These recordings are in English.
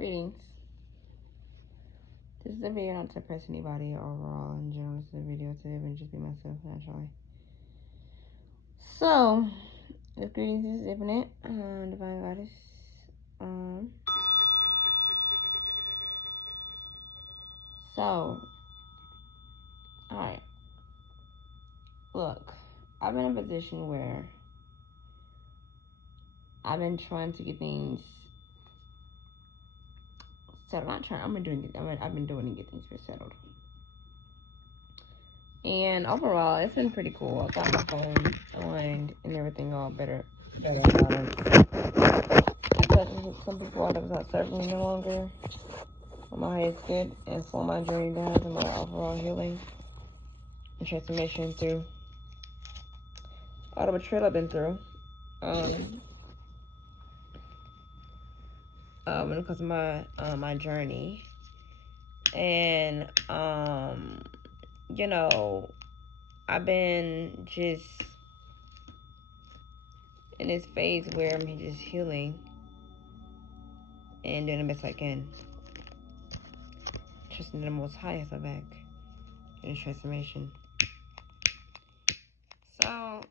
Greetings. This is a video not to impress anybody overall in general. This is a video to even just be myself naturally. So, if greetings is infinite, divine goddess. Alright. Look, I've been in a position where I've been trying to get things settled. I've been doing to get things settled. And overall, it's been pretty cool. I got my phone aligned and everything all better balanced. I talked to some people that was not serving me no longer. My highest good and for my journey down to my overall healing and transformation through all the betrayal I've been through. When it comes to my journey. And I've been just in this phase where I'm just healing and doing the best I can. Trusting the Most High has my back in this transformation. So,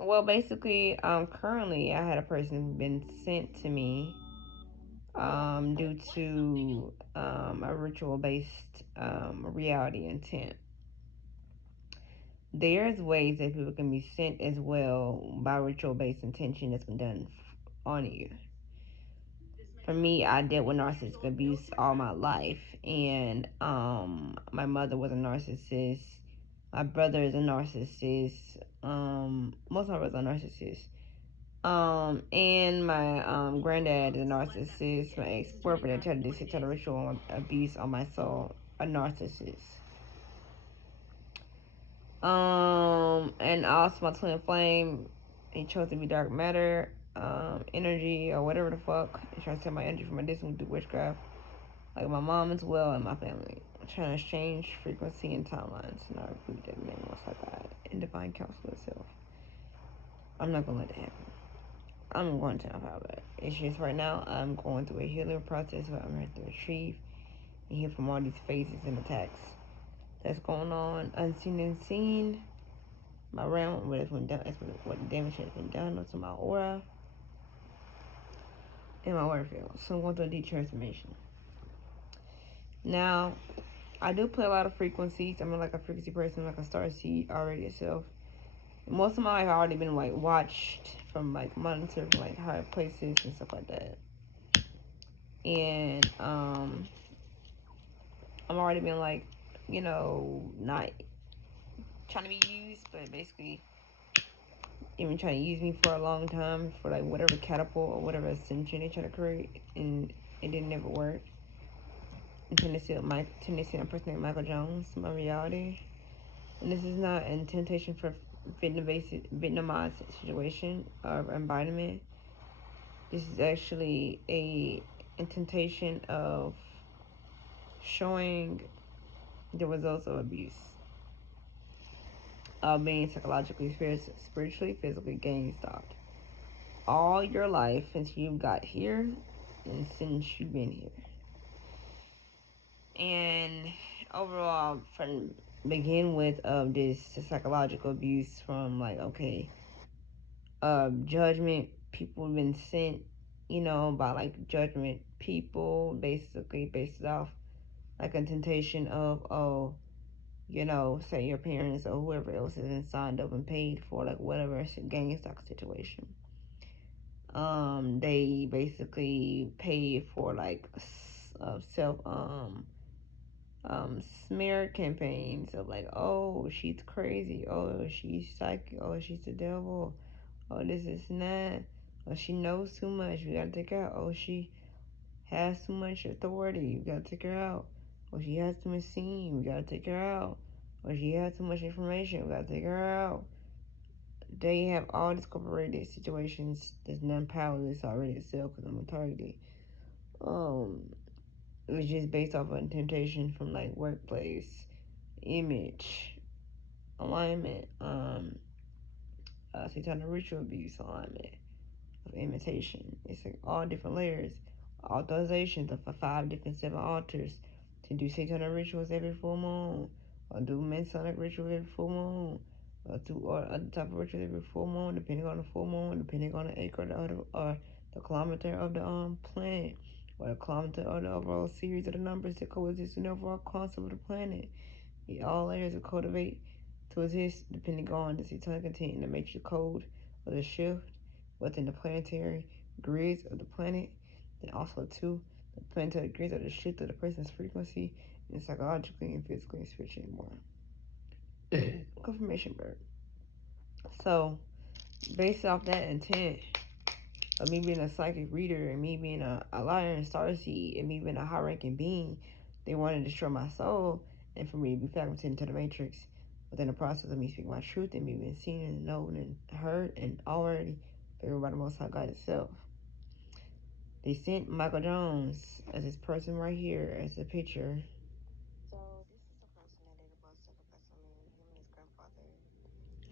well, basically, currently I had a person been sent to me due to a ritual-based reality intent. There's ways that people can be sent as well by ritual-based intention that's been done on you. For me, I dealt with narcissistic abuse all my life, and my mother was a narcissist. My brother is a narcissist. Most of my brothers are narcissists. And my granddad is a narcissist. My ex-boyfriend that tried to do ritual abuse on my soul, a narcissist. And also my twin flame, he chose to be dark matter, energy, or whatever the fuck. He tries to take my energy from a distance through witchcraft. Like my mom as well and my family. I'm trying to exchange frequency and timelines. And I repeat that name once like that. And divine counsel itself. I'm not gonna let that happen. I'm going to about it. It's just right now I'm going through a healing process where I'm ready to retrieve and heal from all these phases and attacks that's going on, unseen and seen. My realm, what the damage has been done to my aura and my aura field. So I'm going through a deep transformation. Now, I do play a lot of frequencies. I'm like a frequency person, like a star seed already itself. Most of my life I've already been like watched from like monitored from like higher places and stuff like that. And I'm already been like, not trying to be used, but basically even trying to use me for a long time for like whatever catapult or whatever ascension they try to create, and it didn't ever work. And Tennessee, I'm personally Michael Jones, my reality. And this is not a temptation for Vietnamese situation or embodiment. This is actually a temptation of showing the results of abuse. Of being psychologically, spiritually, physically gang stalked. All your life since you got here and since you've been here. And overall, from begin with this psychological abuse from like, okay, judgment, people have been sent, by like judgment people, basically based off like a temptation of, say your parents or whoever else has been signed up and paid for like whatever gang stock situation. They basically pay for like self smear campaigns of like, oh, she's crazy, oh, she's psychic, oh, she's the devil, oh, this is that, oh, she knows too much, we gotta take her out, oh, she has too much authority, we gotta take her out, oh, she has too much steam, we gotta take her out, oh, she has too much information, we gotta take her out. They have all these corporated situations that's non-powerless already itself because I'm targeted. It was just based off of temptation from like workplace, image, alignment, satanic ritual abuse, alignment of imitation. It's like all different layers, Authorizations for 5 different 7 altars to do satanic rituals every full moon, or do Masonic rituals every full moon, or other type of rituals every full moon, depending on the full moon, depending on the acre or the kilometer of the planet, or the kilometer of the overall series of the numbers that coexist in the overall concept of the planet. All layers will cultivate to exist depending on the satanic content in the matrix code of the shift within the planetary grids of the planet, and also too the planetary grids of the shift of the person's frequency and psychologically and physically and spiritually more. Confirmation bird. So based off that intent of me being a psychic reader and me being a liar and starseed and me being a high ranking being, they want to destroy my soul and for me to be facultated into the matrix within the process of me speaking my truth and me being seen and known and heard and already favored by the Most High God itself. They sent Michael Jones as this person right here as a picture. So this is the person that did a bus sacrifice on me, him and his grandfather.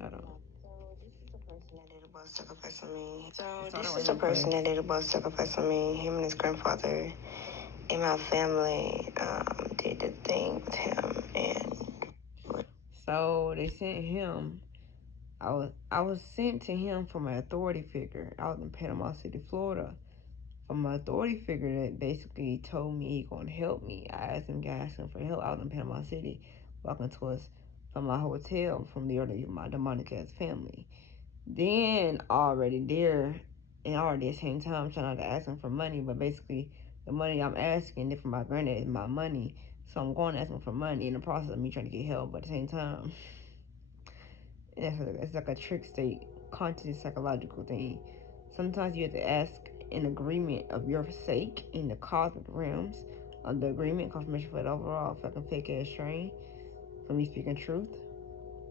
Hold on. So this is the person that did a bus sacrifice on me. So this is the person that did a bus sacrifice on me, him and his grandfather. And my family did the thing with him, and so they sent him. I was sent to him from an authority figure out in Panama City, Florida, from an authority figure that basically told me he gonna help me. I asked him for help out in Panama City, walking towards from my hotel from the early my demonic ass family. Then already there, and already at the same time trying not to ask him for money, but basically the money I'm asking from my granddad is my money, so I'm going to ask him for money in the process of me trying to get help. But at the same time, it's like a trick state, conscious psychological thing. Sometimes you have to ask an agreement of your sake in the cosmic realms of the agreement, confirmation for the overall fucking fake ass strain for me speaking truth,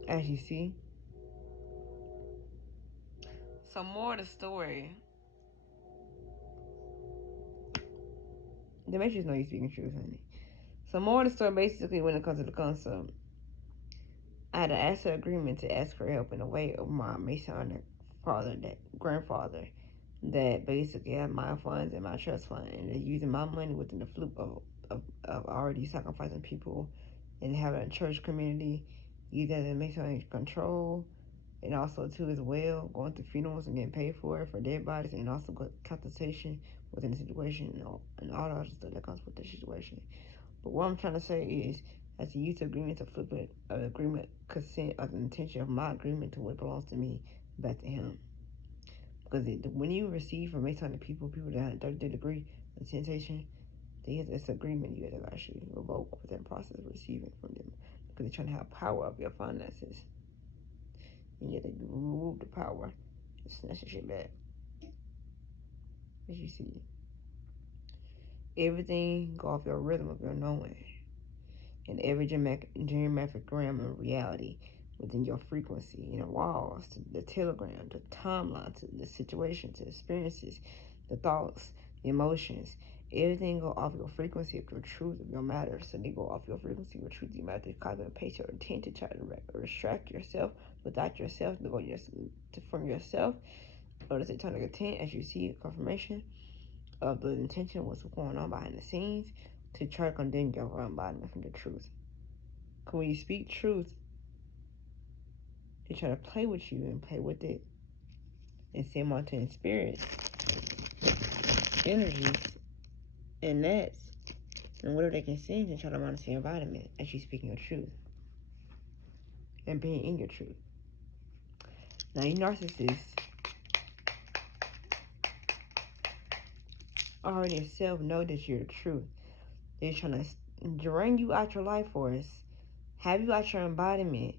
as you see. So more of the story. The Matrix know you speaking truth, honey. So more of the story basically when it comes to the concept, I had to ask an agreement to ask for help in the way of my Masonic father, that grandfather, that basically had my funds and my trust fund, and they're using my money within the fluke of already sacrificing people and having a church community, using as a Masonic control, and also too as well going to funerals and getting paid for it for dead bodies, and also compensation within the situation and all the other stuff that comes with the situation. But what I'm trying to say is, as a use agreement to flip it, agreement, consent, or the intention of my agreement to what belongs to me back to him. Because when you receive from Masonic people that have 30th degree of sensation, it's agreement you have to actually revoke within the process of receiving from them. Because they're trying to have power of your finances. And yet they remove the power and snatch the shit back. As you see, everything go off your rhythm of your knowing. And every geometric of reality within your frequency, in the walls, to the telegram, the timeline, to the situations, the experiences, the thoughts, the emotions. Everything go off your frequency of your truth, of your matter. So they go off your frequency of truth, you matter. Cause and paste your intent to try to distract yourself without yourself, to go from yourself, or to say turn intent as you see confirmation of the intention, what's going on behind the scenes, to try to condemn your embodiment from the truth. Because when you speak truth, they try to play with you and play with it and send out to spirits, energies, and nets, and whatever they can send and try to monitor your embodiment as you speaking your truth and being in your truth. Now, you narcissists already yourself know that you're the truth. They're trying to drain you out your life force, have you out your embodiment,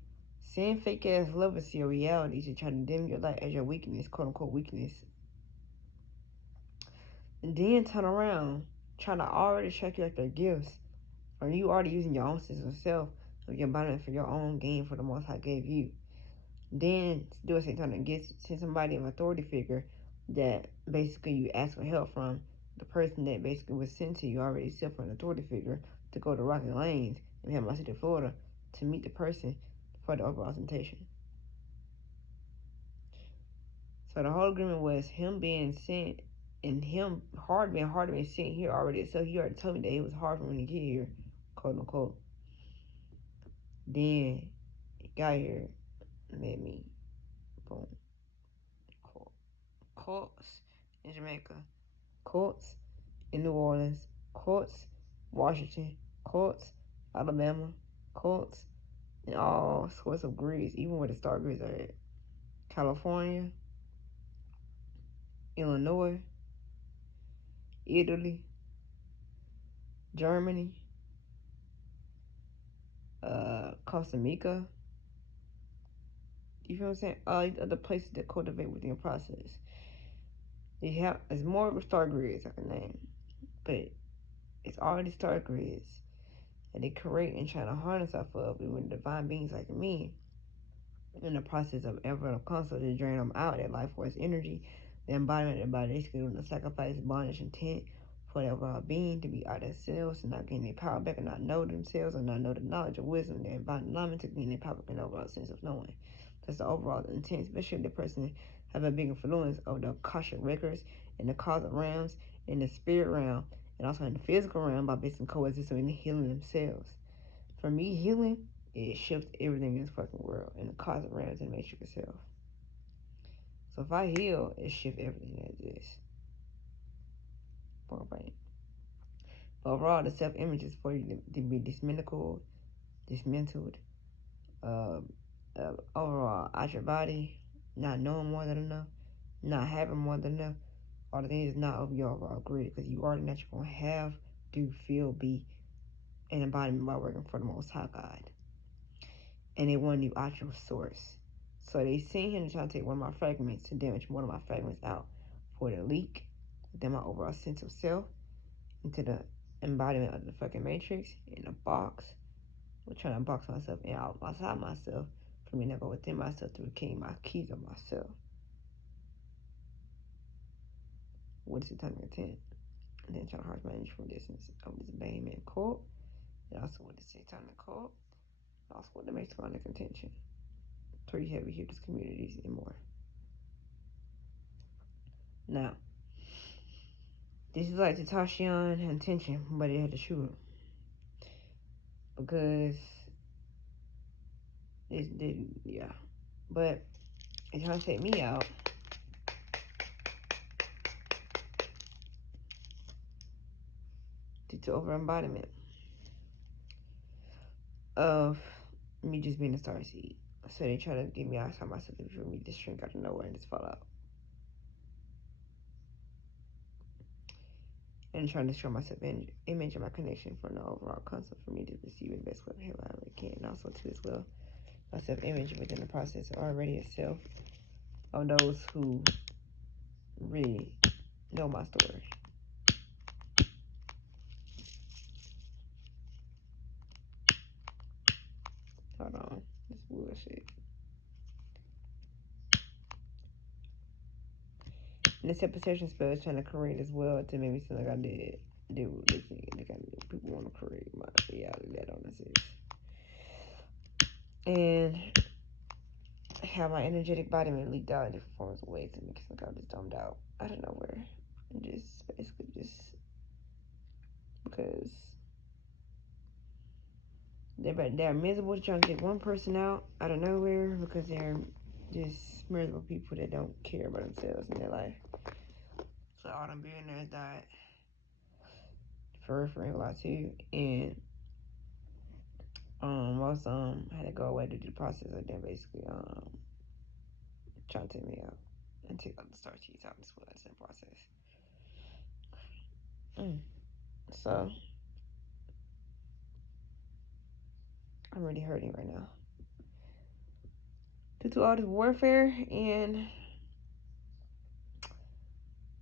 send fake ass lovers to your reality to try to dim your light as your weakness, quote unquote weakness. And then turn around, trying to already check you like their gifts, or you already using your own sense of self of your embodiment for your own gain for the Most High gave you. Then do a same time to get to somebody of authority figure that basically you ask for help from, the person that basically was sent to you already sent for an authority figure to go to Rocky Lanes in Panama City, Florida, to meet the person for the overall presentation. So the whole agreement was him being sent And him being hard to me sitting here already. So he already told me that it was hard for me to get here, quote unquote. Then he got here, met me, boom, courts in Jamaica, courts in New Orleans, courts, Washington, courts, Alabama, courts, and all sorts of grids, even where the star grids are at. California, Illinois, Italy, Germany, Costa Rica. You feel what I'm saying? All these other places that cultivate within the process. It's more star grids I can name, but it's all these star grids that they create and trying to harness off of, even divine beings like me, in the process of ever counsel to drain them out their life force energy, the embodiment of the body, basically doing the sacrifice, bondage, intent for their overall being to be out of themselves and not gain their power back and not know themselves and not know the knowledge of wisdom, their embodiment to gain their power back and overall sense of knowing. That's the overall intent, especially if the person have a big influence of the Akashic records and the cosmic realms and the spirit realm and also in the physical realm by basically coexisting and healing themselves. For me, healing, it shifts everything in this fucking world in the cosmic realms and matrix itself. So if I heal, it shifts everything that exists. But overall, the self-image is for you to be dismantled, uh, overall out your body, not knowing more than enough, not having more than enough. All the things is not of your overall grid because you already know you're going to have, do, feel, be an embodiment by working for the Most High God. And they want you out your source. So they seen him trying to take one of my fragments to damage one of my fragments out for the leak within my overall sense of self into the embodiment of the fucking matrix in a box. I'm trying to box myself in out outside myself for me to go within myself to regain my keys of myself. What is the time intent? And then trying to harness my energy from distance of this abandonment cult. And also with the satanic cult. Also with the Masonic contention. 3 heavy hitters communities and more. Now, this is like the Tashion intention, but it had to shoot him. Because it didn't, yeah. But it's trying to take me out. Due to over embodiment of me just being a star seed. So they try to get me outside myself for me to shrink out of nowhere and just fall out. And trying to show myself image of my connection for the overall concept for me to receive the best way I can. And also too as well, my self image within the process already itself of those who really know my story. Hold on, this bullshit. And this perception spell is trying to create as well to make me feel like I did what they think. They kind of people want to create my reality that don't exist. And how my energetic body may leaked out in different forms of ways to make it look like I just dumbed out out of nowhere. And just basically just because they're miserable trying to take one person out of nowhere because they're just miserable people that don't care about themselves in their life. So all them billionaires died for real lot too, and most had to go away to do the process of them basically trying to take me out and take all the star cheese out as well as the process. So I'm really hurting right now due to all this warfare, and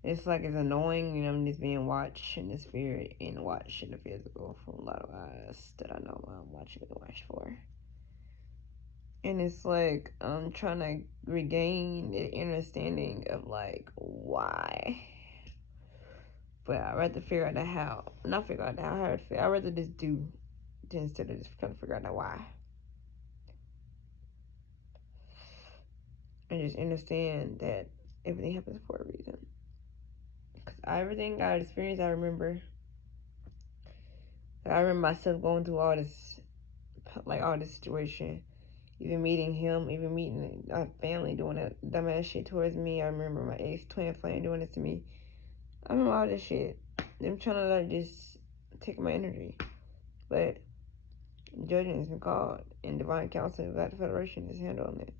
it's like it's annoying, you know, I'm just being watched in the spirit and watched in the physical from a lot of eyes that I know I'm watching and watched for. And it's like I'm trying to regain the understanding of like why. But I'd rather figure out the how. Not figure out the how, I'd rather just do instead of just trying to figure out the why. And just understand that everything happens for a reason. Cause everything I experienced, I remember. Like, I remember myself going through all this, like all this situation. Even meeting him, even meeting my family doing that dumbass shit towards me. I remember my ex twin flame doing it to me. I remember all this shit. Them trying to like just take my energy. But judgment has been called, and divine counsel got the Federation is handling it.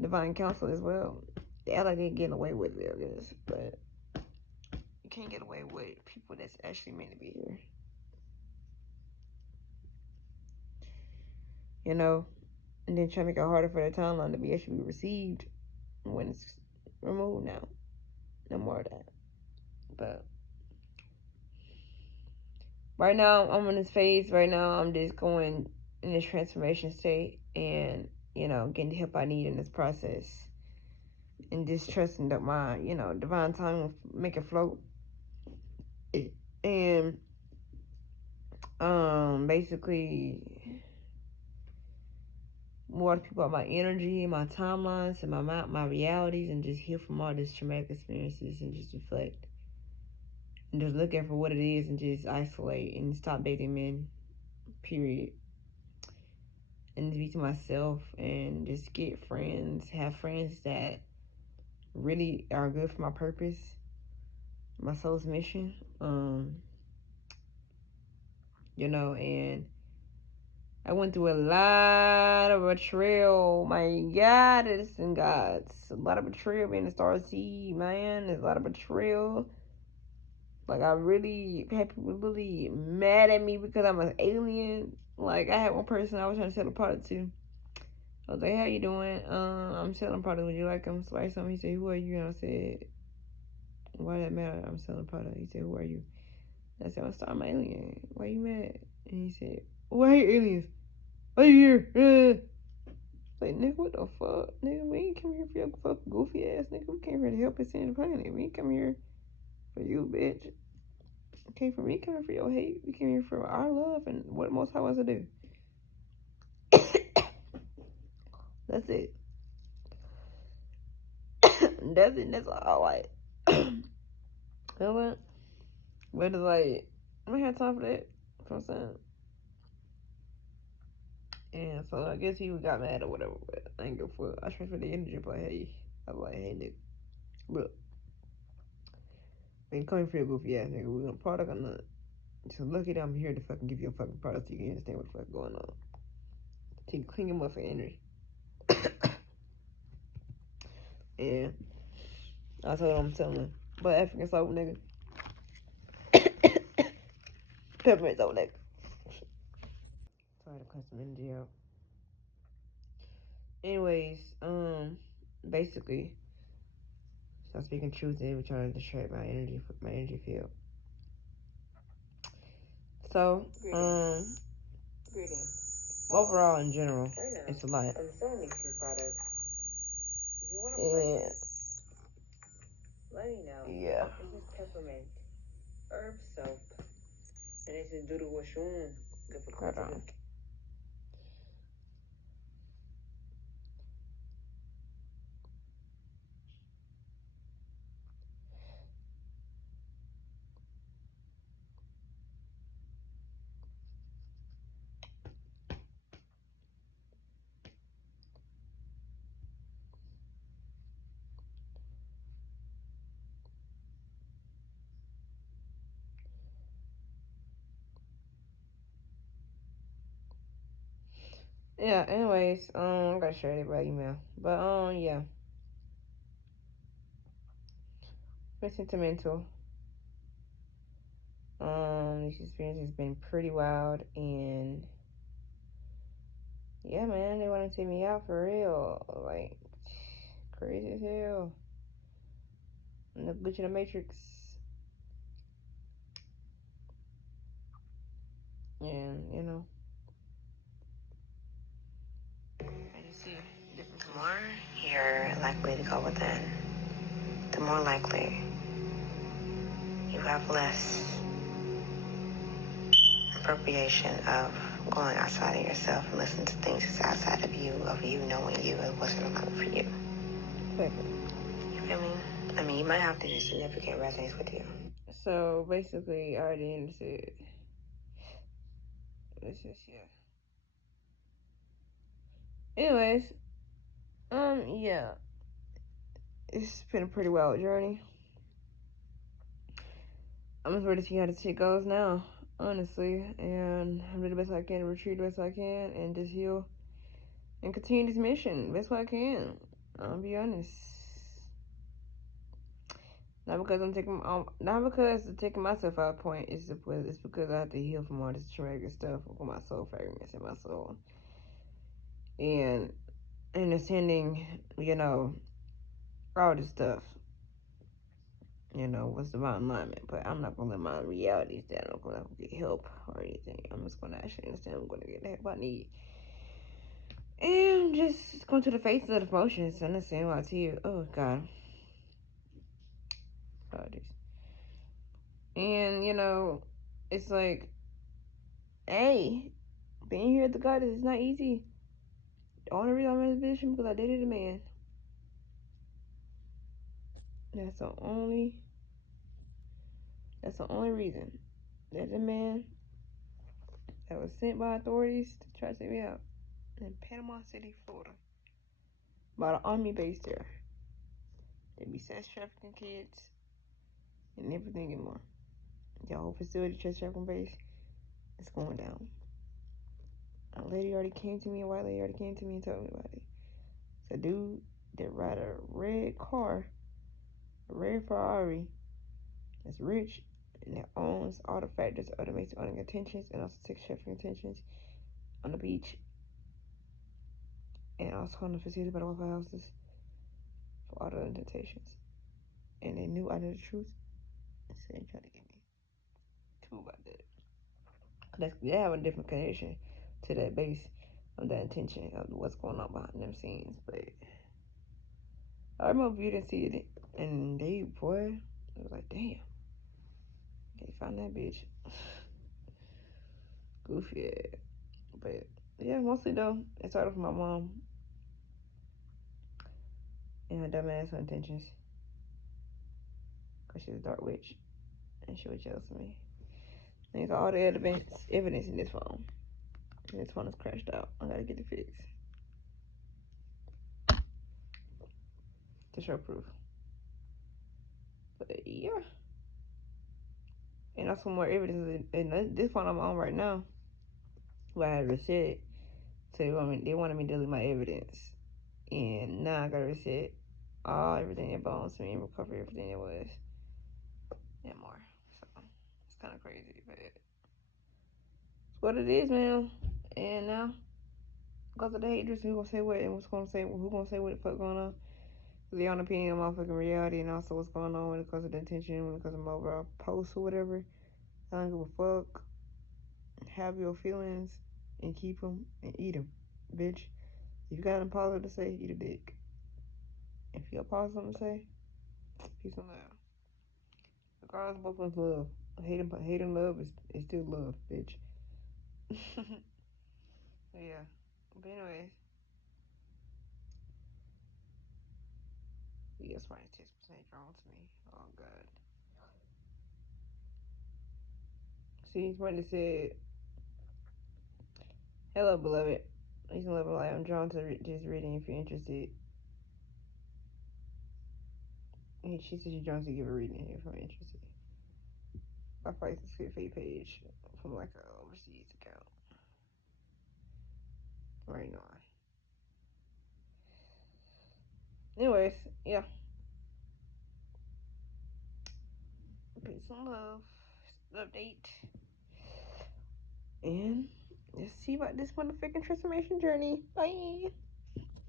Divine counsel as well. They act like they're getting away with it, I guess, but you can't get away with people that's actually meant to be here. You know, and then try to make it harder for their timeline to be actually received when it's removed now. No more of that. But right now, I'm in this phase. Right now, I'm just going in this transformation state and, you know, getting the help I need in this process. And just trusting that my, you know, divine time will make it float. And, basically, more people about my energy, my timelines, and my realities, and just heal from all these traumatic experiences and just reflect. And just look at for what it is and just isolate and stop dating men, period. And to be to myself and just get friends, have friends that really are good for my purpose, my soul's mission. You know, and I went through a lot of betrayal. My goddess and gods. A lot of betrayal being a star seed, man. There's a lot of betrayal. Like, I really had people really mad at me because I'm an alien. Like, I had one person I was trying to sell a product to. I was like, how you doing? I'm selling product. Would you like them? So I told him. He said, who are you? And I said, why does that matter? I'm selling product. He said, who are you? I said, I'm an alien. Why you mad? And he said, well, I hate aliens. Why you here? Like, nigga, what the fuck? Nigga, we ain't come here for your fucking goofy ass, nigga. We came here to help us in the planet. We ain't come here for you, bitch. We came for me, came here for your hate. We came here for our love and what most High wants to do. That's it. That's it. That's all. Like, you know what? But it's like, I don't have time for that. You know what I'm saying? And so I guess he got mad or whatever, but I ain't give a fuck. I transferred the energy, but hey, I was like, hey, nigga, look, we ain't coming for your goofy ass, nigga. We gonna product or not. So lucky that I'm here to fucking give you a fucking product so you can understand what the fuck going on. Take you clean your motherfucking energy. And I told him I'm telling him, but African soap, nigga. Peppermint soap, nigga. Sorry to cut some energy out. Anyways, basically, so I'm speaking truth and we're trying to distract my energy field. So, overall in general, it's a lot. I'm selling these two products. If you want to let me know. Yeah. This is peppermint herb soap, and this is doodle washroom. Good for cooking. Yeah, anyways, I'm gonna share it by email. But yeah. Been sentimental. This experience has been pretty wild, and yeah, man, they wanna take me out for real. Like, crazy as hell. And the glitch in the matrix. And, you know. And you see different. The more you're likely to go within, the more likely you have less appropriation of going outside of yourself and listening to things that's outside of you knowing you, it wasn't aligned for you. Perfect. You feel me? I mean, journey. You might have to just significant resonates with you. So basically, I already understood. It's just, yeah. Anyways, yeah. It's been a pretty wild journey. I'm just ready to see how this shit goes now, honestly. And I'm doing the best I can to retreat the best I can and just heal and continue this mission best way I can. I'll be honest. Not because I'm taking, not because I'm taking myself out of point. It's because I have to heal from all this traumatic stuff with my soul fragments in my soul, and understanding, all this stuff. What's the bottom alignment. But I'm not gonna let my reality stand. I'm gonna get help or anything. I'm just gonna actually understand. I'm gonna get the help I need, and just go to the face of the emotions. Understand why I tell you. Oh God. Oh, this. And it's like, hey, being here at the goddess is not easy. The only reason I'm in this vision because I dated a man. That's the only. That's the only reason. There's a man that was sent by authorities to try to take me out in Panama City, Florida, by the army base there. They be sex trafficking kids and everything and more. Your whole facility, sex trafficking base, it's going down. A lady already came to me, a white lady already came to me and told me about it. It's a dude that ride a red car, a red Ferrari, that's rich and that owns all the factors of domestic owning intentions and also sex trafficking intentions on the beach and also on the facility by the Waffle Houses for all the temptations. And they knew I knew the truth, and so they tried to get me. Cool about that. They have a different connection to that base of that intention of what's going on behind them scenes. But I remember you didn't see it, and they, boy, it was like, damn, they found that bitch. Goofy ass. But yeah, mostly though, it started from my mom and her dumb ass intentions. Because she was a dark witch and she was jealous of me. And you got all the evidence in this phone. And this phone is crashed out. I gotta get it fixed to show proof. But yeah. And also more evidence in this phone I'm on right now. What I had reset. So they wanted me to delete my evidence. And now I gotta reset everything that belongs to me and recover everything it was. And more. So it's kinda crazy, but it's what it is, man. And now, because of the haters, who gonna say what and who gonna say what the fuck going on? Their own opinion on motherfucking reality and also what's going on when it comes to the intention, when it comes to my overall posts or whatever. I don't give a fuck. Have your feelings and keep them and eat them, bitch. If you got nothing positive to say, eat a dick. If you got positive to say, peace and love. Regardless, both of us love. Hate and love is still love, bitch. Yeah. But anyways, yes, my 6% drawn to me. Oh God. See, somebody said, "Hello, beloved. He's in love with life. I'm drawn to just reading if you're interested." And she said she's drawn to give a reading if I'm interested. I probably this fake page from like an overseas account. Right now. Anyways, yeah. Peace and love. Update. And let's see about this motherfucking transformation journey. Bye.